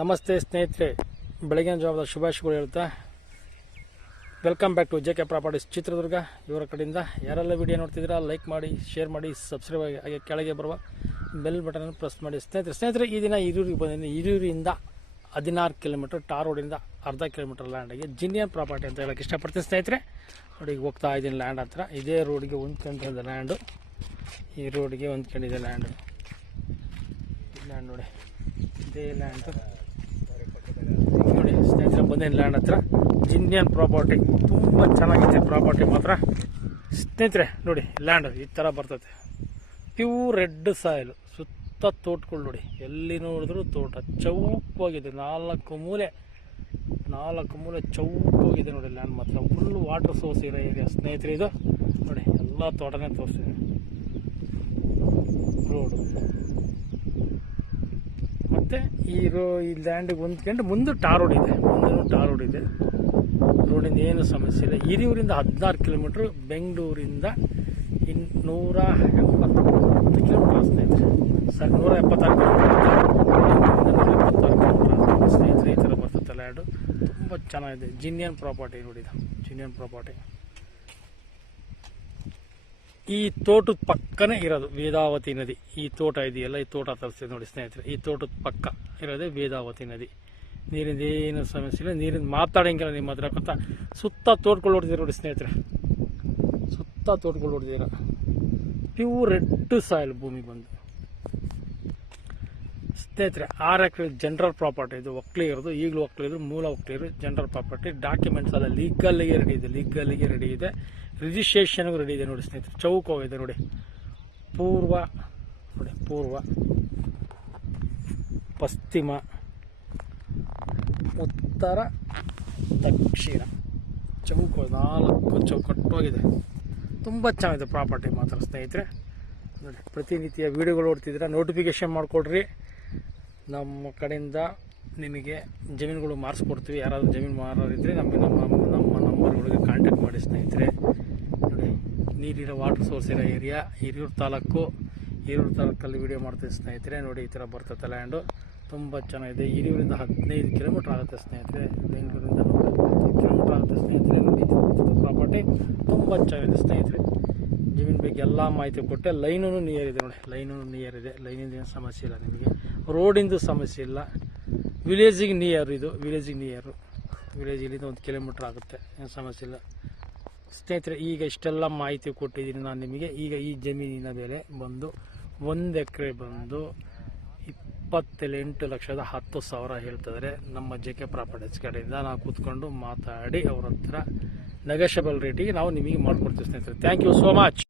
ನಮಸ್ತೆ ಸ್ನೇಹಿತರೆ, ಬೆಳಗಿನ ಜಾವದ ಶುಭಾಶಯಗಳು ಹೇಳ್ತಾ welcome back to JK properties Chitradurga. ಇವರ ಕಡೆಯಿಂದ ಯಾರೆಲ್ಲ ವಿಡಿಯೋ ನೋಡ್ತಿದ್ದೀರಾ ಲೈಕ್ ಮಾಡಿ, ಶೇರ್ ಮಾಡಿ, ಸಬ್ಸ್ಕ್ರೈಬ್ ಆಗಿ, ಹಾಗೆ ಕೆಳಗೆ ಬರುವ ಬೆಲ್ ಬಟನ್ ಪ್ರೆಸ್ ಮಾಡಿ. ಸ್ನೇಹಿತರೆ ಈ ದಿನ ಹಿರಿಯೂರಿಗೆ ಬಂದಿದ್ದೀನಿ. ಹಿರಿಯೂರಿಂದ 16 ಕಿಲೋಮೀಟರ್, ಟಾರ್ ರೋಡಿಂದ ಅರ್ಧ ಕಿಲೋಮೀಟರ್ ಲ್ಯಾಂಡಿಗೆ ಜಿನಿಯನ್ ಪ್ರಾಪರ್ಟಿ ಅಂತ ಹೇಳಕ್ಕೆ ಇಷ್ಟಪಡ್ತೀನಿ. ಸ್ನೇಹಿತರೆ ನೋಡಿ, ಈಗ ಹೋಗ್ತಾ ಇದ್ದೀನಿ ಲ್ಯಾಂಡ್ ಹತ್ರ. ಇದೇ ರೋಡಿಗೆ ಹೊಂದ್ಕೊಂಡಿದೆ ಲ್ಯಾಂಡು, ಈ ರೋಡಿಗೆ ಹೊಂದ್ಕೊಂಡಿದೆ ಲ್ಯಾಂಡು. ಲ್ಯಾಂಡ್ ನೋಡಿ, ಇದೇ ಲ್ಯಾಂಡು ನೋಡಿ ಸ್ನೇಹಿತರೆ. ಬಂದೇನು ಲ್ಯಾಂಡ್ ಹತ್ರ, ಜಿನಿಯನ್ ಪ್ರಾಪರ್ಟಿ. ತುಂಬ ಚೆನ್ನಾಗಿದೆ ಪ್ರಾಪರ್ಟಿ ಮಾತ್ರ ಸ್ನೇಹಿತರೆ. ನೋಡಿ ಲ್ಯಾಂಡ್ ಈ ಥರ ಬರ್ತದೆ, ಪ್ಯೂರ್ ರೆಡ್ ಸಾಯಿಲು, ಸುತ್ತ ತೋಟಗಳು ನೋಡಿ, ಎಲ್ಲಿ ನೋಡಿದ್ರು ತೋಟ ಚೌಕವಾಗಿದೆ. ನಾಲ್ಕು ಮೂಲೆ ಚೌಕವಾಗಿದೆ ನೋಡಿ ಲ್ಯಾಂಡ್ ಮಾತ್ರ. ಫುಲ್ ವಾಟರ್ ಸೋರ್ಸ್ ಇರೋ ಏರಿಯಾ ಸ್ನೇಹಿತರೆ ಇದು. ನೋಡಿ ಎಲ್ಲ ತೋಟನೇ ತೋರಿಸ್ತೀನಿ. ರೋಡು ಮತ್ತು ಈ ಲ್ಯಾಂಡಿಗೆ ಹೊಂದ್ಕೊಂಡು ಮುಂದೆ ಟಾರ್ ರೋಡ್ ಇದೆ, ರೋಡಿಂದ ಏನು ಸಮಸ್ಯೆ ಇಲ್ಲ. ಹಿರಿಯೂರಿಂದ 16 ಕಿಲೋಮೀಟ್ರು, ಬೆಂಗಳೂರಿಂದ 180 ಕಿಲೋಮೀಟ್ರ್ ಸ್ನೇಹಿತರೆ. ಸರ್ 176 ಕಿಲೋಮೀಟ್ರ್ ಸ್ನೇಹಿತರೆ. ಈ ಥರ ಬರ್ತದೆ ಲ್ಯಾಂಡು, ತುಂಬ ಚೆನ್ನಾಗಿದೆ. ಜಿನಿಯನ್ ಪ್ರಾಪರ್ಟಿ ನೋಡಿ, ಇದು ಜಿನಿಯನ್ ಪ್ರಾಪರ್ಟಿ. ಈ ತೋಟದ ಪಕ್ಕನೇ ಇರೋದು ವೇದಾವತಿ ನದಿ. ಈ ತೋಟ ಇದೆಯಲ್ಲ, ಈ ತೋಟ ತರಿಸ್ತೀವಿ ನೋಡಿ ಸ್ನೇಹಿತರೆ. ಈ ತೋಟದ ಪಕ್ಕ ಇರೋದೇ ವೇದಾವತಿ ನದಿ. ನೀರಿಂದ ಏನು ಸಮಸ್ಯೆ ಇಲ್ಲ, ನೀರಿಂದ ಮಾತಾಡೋಂಗಿಲ್ಲ ನಿಮ್ಮ ಹತ್ರ. ಗೊತ್ತಾ, ಸುತ್ತ ತೋಟಗಳು ಹೊಡೆದಿರೋ ನೋಡಿ ಸ್ನೇಹಿತರೆ, ಸುತ್ತ ತೋಟಗಳು ಹೊಡೆದಿರೋ ಪ್ಯೂರ್ ರೆಡ್ ಸಾಯಿಲ್ ಭೂಮಿ ಬಂದು ಸ್ನೇಹಿತರೆ. 6 ಎಕರೆ ಜನರಲ್ ಪ್ರಾಪರ್ಟಿ ಇದು. ಒಕ್ಕಲಿಗರದು, ಈಗಲೂ ಒಕ್ಕಲಿಗರು, ಮೂಲ ಒಕ್ಕಲಿಗರು, ಜನರಲ್ ಪ್ರಾಪರ್ಟಿ. ಡಾಕ್ಯುಮೆಂಟ್ಸ್ ಎಲ್ಲ ಲೀಗಲ್ಲಿಗೆ ರೆಡಿ ಇದೆ, ರಿಜಿಸ್ಟ್ರೇಷನ್ಗೂ ರೆಡಿ ಇದೆ ನೋಡಿ ಸ್ನೇಹಿತರೆ. ಚೌಕವಾಗಿದೆ ನೋಡಿ, ಪೂರ್ವ, ಪಶ್ಚಿಮ, ಉತ್ತರ, ದಕ್ಷಿಣ ಚೌಕ, 4 ಚೌಕಟ್ಟವಾಗಿದೆ. ತುಂಬ ಚೆನ್ನಾಗಿದೆ ಪ್ರಾಪರ್ಟಿ ಮಾತ್ರ ಸ್ನೇಹಿತರೆ. ನೋಡಿ, ಪ್ರತಿನಿತ್ಯ ವೀಡಿಯೋಗಳು ನೋಡ್ತಿದ್ದೀರಾ, ನೋಟಿಫಿಕೇಷನ್ ಮಾಡಿಕೊಡ್ರಿ. ನಮ್ಮ ಕಡೆಯಿಂದ ನಿಮಗೆ ಜಮೀನುಗಳು ಮಾರಿಸ್ಕೊಡ್ತೀವಿ. ಯಾರಾದರೂ ಜಮೀನು ಮಾರೋರಿದ್ದರೆ ನಮ್ಮ ನಂಬರ್ಗಳಿಗೆ ಕಾಂಟ್ಯಾಕ್ಟ್ ಮಾಡಿ ಸ್ನೇಹಿತರೆ. ನೋಡಿ, ನೀರಿರೋ ವಾಟರ್ ಸೋರ್ಸ್ ಇರೋ ಏರಿಯಾ, ಹಿರಿಯೂರು ತಾಲೂಕಲ್ಲಿ ವೀಡಿಯೋ ಮಾಡ್ತೀವಿ ಸ್ನೇಹಿತರೆ. ನೋಡಿ ಈ ಥರ ಬರ್ತದೆ ಲ್ಯಾಂಡು, ತುಂಬ ಚೆನ್ನಾಗಿದೆ. ಹಿರಿಯೂರಿಂದ 15 ಕಿಲೋಮೀಟ್ರ್ ಆಗುತ್ತೆ ಸ್ನೇಹಿತರೆ, ಬೆಂಗಳೂರಿಂದ 120 ಕಿಲೋಮೀಟ್ರ್ ಆಗುತ್ತೆ ಸ್ನೇಹಿತರೆ. ನೋಡಿ ಪ್ರಾಪರ್ಟಿ ತುಂಬ ಚೆನ್ನಾಗಿದೆ ಸ್ನೇಹಿತರೆ. ಜಮೀನು ಬಗ್ಗೆ ಎಲ್ಲ ಮಾಹಿತಿ ಕೊಟ್ಟೆ. ಲೈನೂ ನಿಯರ್ ಇದೆ ನೋಡಿ, ಲೈನಿಂದ ಏನು ಸಮಸ್ಯೆ ಇಲ್ಲ ನಿಮಗೆ. ರೋಡಿಂದು ಸಮಸ್ಯೆ ಇಲ್ಲ. ವಿಲೇಜಿಗೆ ನಿಯರ್ ಇದು, ವಿಲೇಜ್ ಇಲ್ಲಿಂದ 1 ಕಿಲೋಮೀಟ್ರ್ ಆಗುತ್ತೆ, ಏನು ಸಮಸ್ಯೆ ಇಲ್ಲ ಸ್ನೇಹಿತರೆ. ಈಗ ಇಷ್ಟೆಲ್ಲ ಮಾಹಿತಿ ಕೊಟ್ಟಿದ್ದೀನಿ ನಾನು ನಿಮಗೆ. ಈಗ ಈ ಜಮೀನಿನ ಬೆಲೆ ಬಂದು 1 ಎಕರೆ ಬಂದು 28,10,00,000 ಹೇಳ್ತಿದ್ದಾರೆ. ನಮ್ಮ JK ಪ್ರಾಪರ್ಟೀಸ್ ಕಡೆಯಿಂದ ನಾವು ಕೂತ್ಕೊಂಡು ಮಾತಾಡಿ ಅವ್ರ ಹತ್ರ ನೆಗೋಷಿಯಬಲ್ ರೇಟಿಗೆ ನಾವು ನಿಮಗೆ ಮಾಡಿಕೊಡ್ತೀವಿ ಸ್ನೇಹಿತರೆ. Thank you so much.